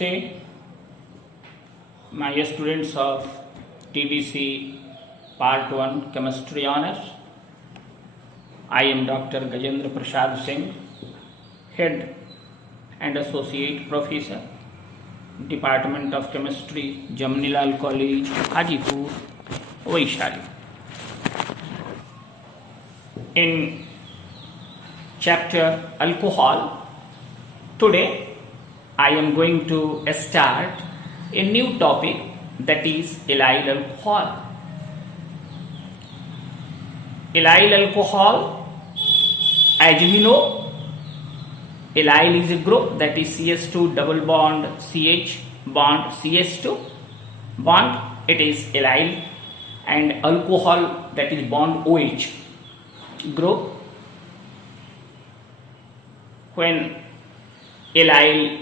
Namaste, my students of TBC Part 1 Chemistry Honours. I am Dr. Gajendra Prasad Singh, Head and Associate Professor, Department of Chemistry, Jamnilal College, Hajipur, Vaishali. In chapter Alcohol, today I am going to start a new topic, that is allyl alcohol. Allyl alcohol, as we know, allyl is a group, that is CH2 double bond CH bond CH2 bond, it is allyl, and alcohol, that is bond OH group. When allyl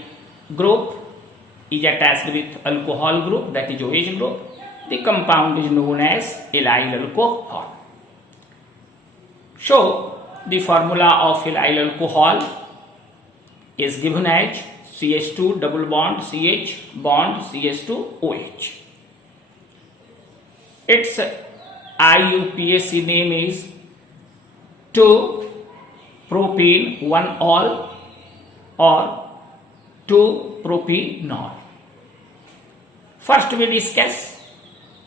group is attached with alcohol group, that is OH group, the compound is known as allyl alcohol. So the formula of allyl alcohol is given as CH2 double bond CH bond CH2 OH. Its IUPAC name is 2-propene 1-ol or 2-propanol. First we discuss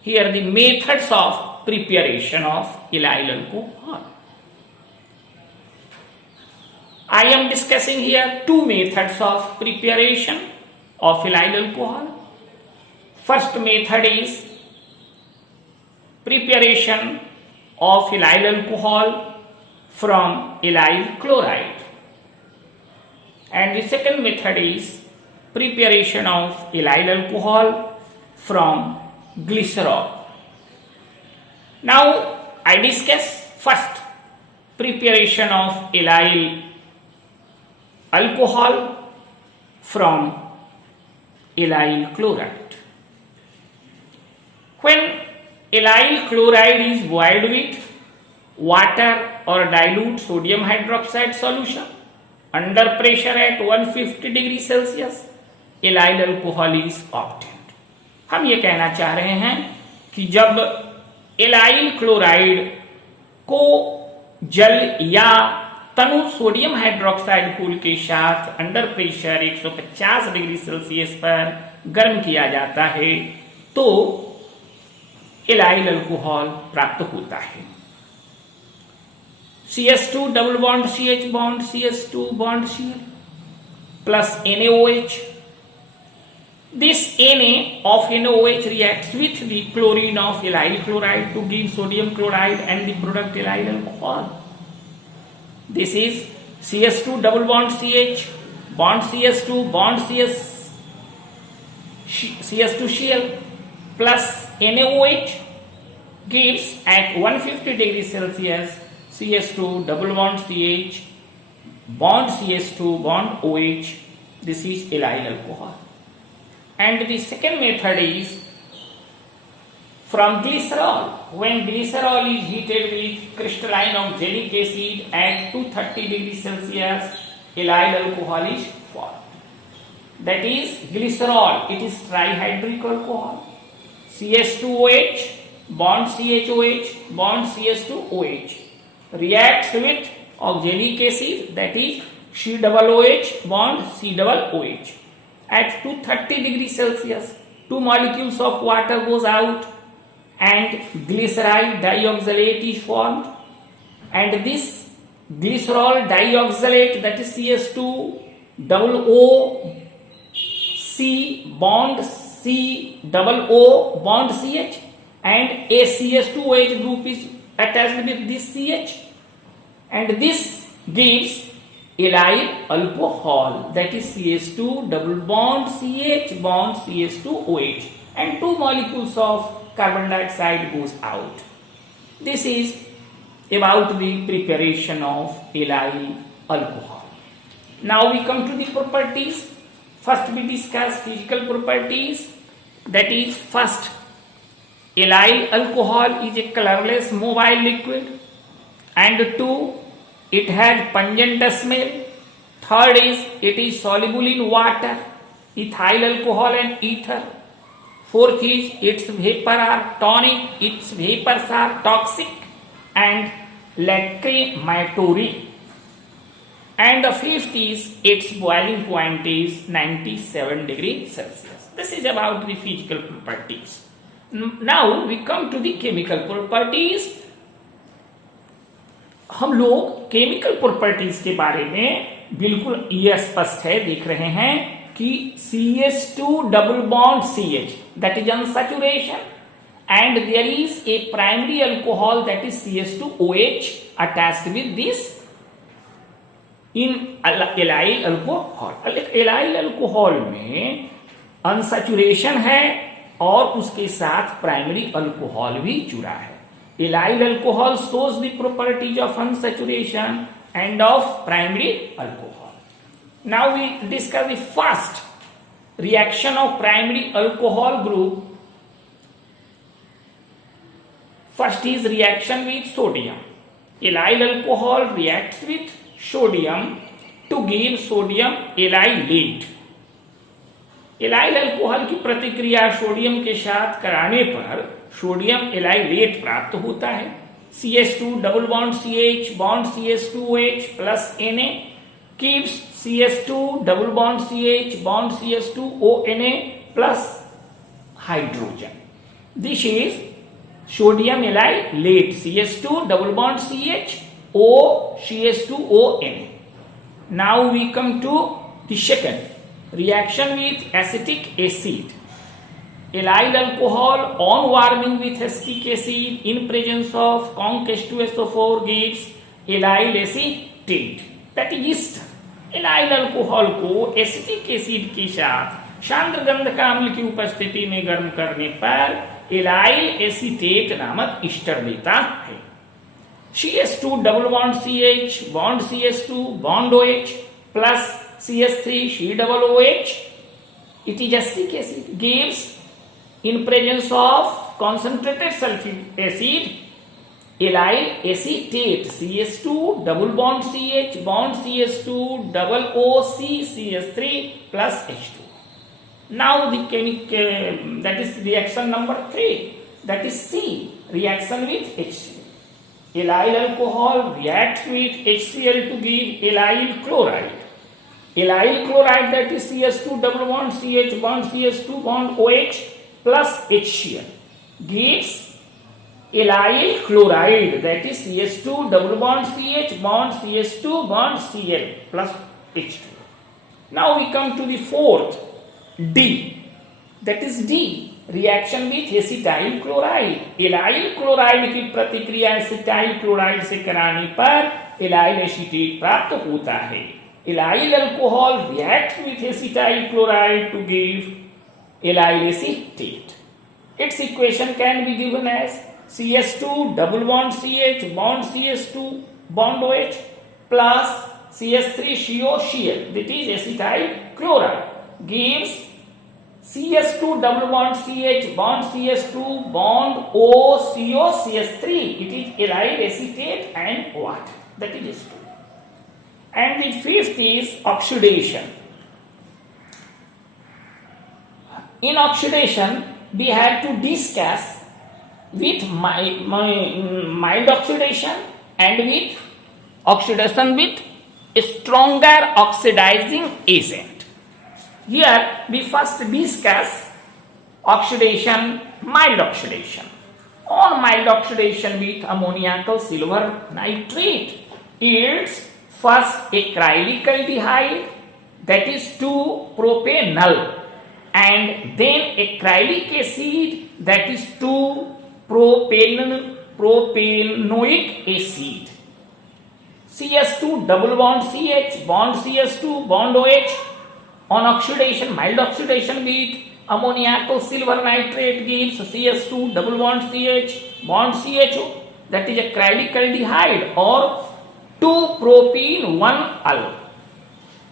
here the methods of preparation of allyl alcohol. I am discussing here two methods of preparation of allyl alcohol. First method is preparation of allyl alcohol from allyl chloride, and the second method is preparation of allyl alcohol from glycerol. Now I discuss first preparation of allyl alcohol from allyl chloride. When allyl chloride is boiled with water or dilute sodium hydroxide solution under pressure at 150 degree Celsius, allyl alcohol is obtained. हम ये कहना चाह रहे हैं कि जब allyl chloride को जल या तनु सोडियम हाइड्रोक्साइड घोल के साथ अंडर प्रेशर 150 डिग्री सेल्सियस पर गर्म किया जाता है तो एलाइल अल्कोहल प्राप्त होता है. CH2 double bond CH bond CH2 bond Cl plus NaOH. This Na of NaOH reacts with the chlorine of allyl chloride to give sodium chloride and the product allyl alcohol. This is CH2 double bond CH bond CH2 bond CH2 Cl plus NaOH gives at 150 degree Celsius CH2 double bond CH bond CH2 bond OH. This is allyl alcohol. And the second method is from glycerol. When glycerol is heated with crystalline oxalic acid at 230 degree Celsius, allyl alcohol is formed. That is glycerol, it is trihydric alcohol. CH2OH bond CHOH bond CH2OH reacts with oxalic acid, that is COOH bond COOH. At 230 degree Celsius, two molecules of water goes out and glycerol dioxalate is formed, and this glycerol dioxalate, that is CH2 double O C bond C double O bond CH, and a CH2OH group is attached with this CH, and this gives allyl alcohol, that is CH2 double bond CH bond CH2OH, and two molecules of carbon dioxide goes out. This is about the preparation of allyl alcohol. Now we come to the properties. First we discuss physical properties, that is first allyl alcohol is a colorless mobile liquid, and two, it has pungent smell. Third is it is soluble in water. ethyl alcohol and ether. Fourth is its vapor are tonic, its vapors are toxic and lacrimatory. And the fifth is its boiling point is 97 degrees Celsius. This is about the physical properties. Now we come to the chemical properties. हम लोग chemical properties के बारे में बिल्कुल ये स्पष्ट है, देख रहे हैं कि CH2 double bond CH that is unsaturation and there is a primary alcohol that is CH2OH attached with this in allyl alcohol. allyl alcohol में अनसैचुरेशन है और उसके साथ प्राइमरी अल्कोहल भी जुड़ा है. allyl alcohol shows the properties of unsaturation and of primary alcohol. Now we discuss the first reaction of primary alcohol group. First is reaction with sodium. allyl alcohol reacts with sodium to give sodium allylate. allyl alcohol की प्रतिक्रिया sodium के साथ कराने पर sodium एलाइलेट प्राप्त होता है. CH2 double bond CH bond CH2OH plus Na gives CH2 double bond CH bond CH2ONa plus hydrogen. This is sodium allylate CH2 double bond CH O CH2ONa. Now we come to the second reaction with acetic acid. allyl alcohol on warming with acetic acid in presence of conc H2SO4 gives allyl acetate, that is ester. allyl alcohol को acetic acid के साथ सांद्र गंधक अम्ल की उपस्थिति में गर्म करने पर एलाइल एसीटेट नामक ईस्टर देता है. CH2 double bond CH bond CH2 bond OH plus CH3 C double OH, it is acetic acid, gives in presence of concentrated sulfuric acid allyl acetate CH2 double bond CH bond CH2 double OC CH3 plus H2. Now the that is reaction number 3, that is C, reaction with HCl. allyl alcohol reacts with HCl to give allyl chloride. allyl chloride, that is CH2 double bond CH bond CH2 bond OH plus HCl, gives allyl chloride, that is CH2 double bond CH bond CH2 bond Cl plus H2. Now we come to the fourth, D, that is D, reaction with acetyl chloride. allyl chloride की प्रतिक्रिया acetyl chloride से कराने पर allyl acetate प्राप्त होता है. allyl alcohol reacts with acetyl chloride to give allyl acetate. Its equation can be given as CH2 double bond CH bond CH2 bond OH plus CH3 CO Cl, that is acetyl chloride, gives CH2 double bond CH bond CH2 bond O CO CH3, it is allyl acetate and water, that is H2. And the fifth is oxidation. In oxidation, we have to discuss with mild oxidation and with oxidation with stronger oxidizing agent. Here we first discuss oxidation, mild oxidation. On mild oxidation with ammoniacal silver nitrate yields first acrylaldehyde, that is 2-propanol, and then acrylic acid, that is 2-propanoic acid. CH2 double bond CH bond CH2 bond OH on oxidation, mild oxidation with ammoniacal silver nitrate gives CH2 double bond CH bond CHO, that is acrylaldehyde or 2-propene-1-ol,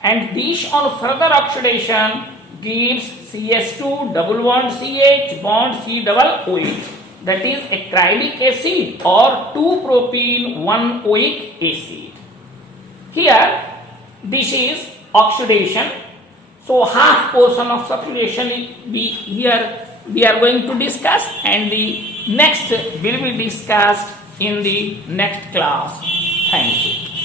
and this on further oxidation gives CH2 double bond CH bond C double OH, that is acrylic acid or 2-propene-1-oic acid. Here this is oxidation. So half portion of saturation we are going to discuss, and the next will be discussed in the next class. Thank you.